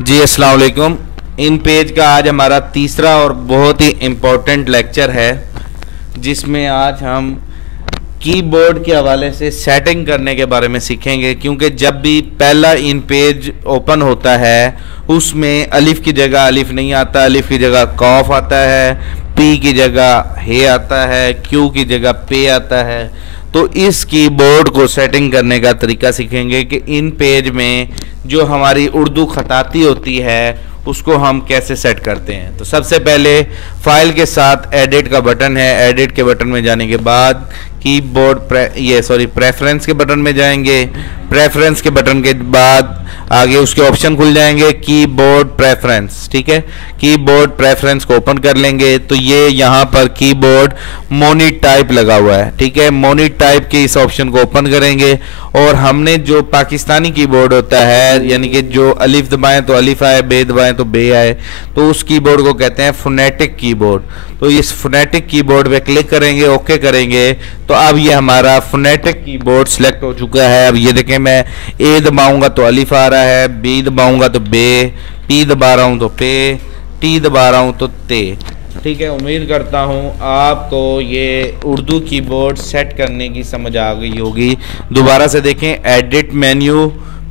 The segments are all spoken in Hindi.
जी अस्सलाम वालेकुम। इन पेज का आज हमारा तीसरा और बहुत ही इम्पोर्टेंट लेक्चर है, जिसमें आज हम कीबोर्ड के हवाले से सेटिंग करने के बारे में सीखेंगे। क्योंकि जब भी पहला इन पेज ओपन होता है उसमें अलिफ की जगह अलिफ नहीं आता, अलिफ की जगह कॉफ आता है, पी की जगह हे आता है, क्यू की जगह पे आता है। तो इस कीबोर्ड को सेटिंग करने का तरीका सीखेंगे कि इन पेज में जो हमारी उर्दू खताती होती है उसको हम कैसे सेट करते हैं। तो सबसे पहले फाइल के साथ एडिट का बटन है, एडिट के बटन में जाने के बाद कीबोर्ड प्रेफरेंस के बटन में जाएंगे। प्रेफरेंस के बटन के बाद आगे उसके ऑप्शन खुल जाएंगे, कीबोर्ड प्रेफरेंस। ठीक है, कीबोर्ड प्रेफरेंस को ओपन कर लेंगे तो ये यहाँ पर कीबोर्ड मोनीटाइप लगा हुआ है। ठीक है, मोनीटाइप के इस ऑप्शन को ओपन करेंगे और हमने जो पाकिस्तानी कीबोर्ड होता है, यानी कि जो अलिफ दबाएं तो अलिफ आए, बे दबाएं तो बे आए, तो उस कीबोर्ड को कहते हैं फोनेटिक कीबोर्ड। तो इस फोनेटिक कीबोर्ड पे क्लिक करेंगे, ओके करेंगे तो अब ये हमारा फोनेटिक कीबोर्ड सिलेक्ट हो चुका है। अब ये देखें, मैं ए दबाऊंगा तो अलिफ आ रहा है, बी दबाऊंगा तो बे, पी दबा रहा हूँ तो पे, टी दबा रहा हूँ तो ते। ठीक है, उम्मीद करता हूँ आपको ये उर्दू कीबोर्ड सेट करने की समझ आ गई होगी। दोबारा से देखें, एडिट मेन्यू,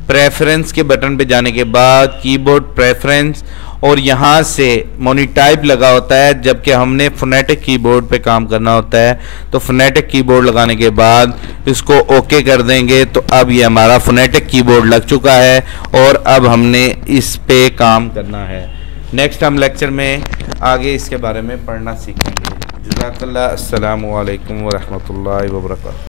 प्रेफरेंस के बटन पे जाने के बाद कीबोर्ड प्रेफरेंस, और यहाँ से मोनीटाइप लगा होता है जबकि हमने फोनेटिक कीबोर्ड पे काम करना होता है। तो फोनेटिक कीबोर्ड लगाने के बाद इसको ओके कर देंगे तो अब ये हमारा फोनेटिक कीबोर्ड लग चुका है और अब हमने इस पे काम करना है। नेक्स्ट हम लेक्चर में आगे इसके बारे में पढ़ना सीखेंगे। जज़ाकल्लाह। अस्सलामु अलैकुम व रहमतुल्लाहि व बरकातहू।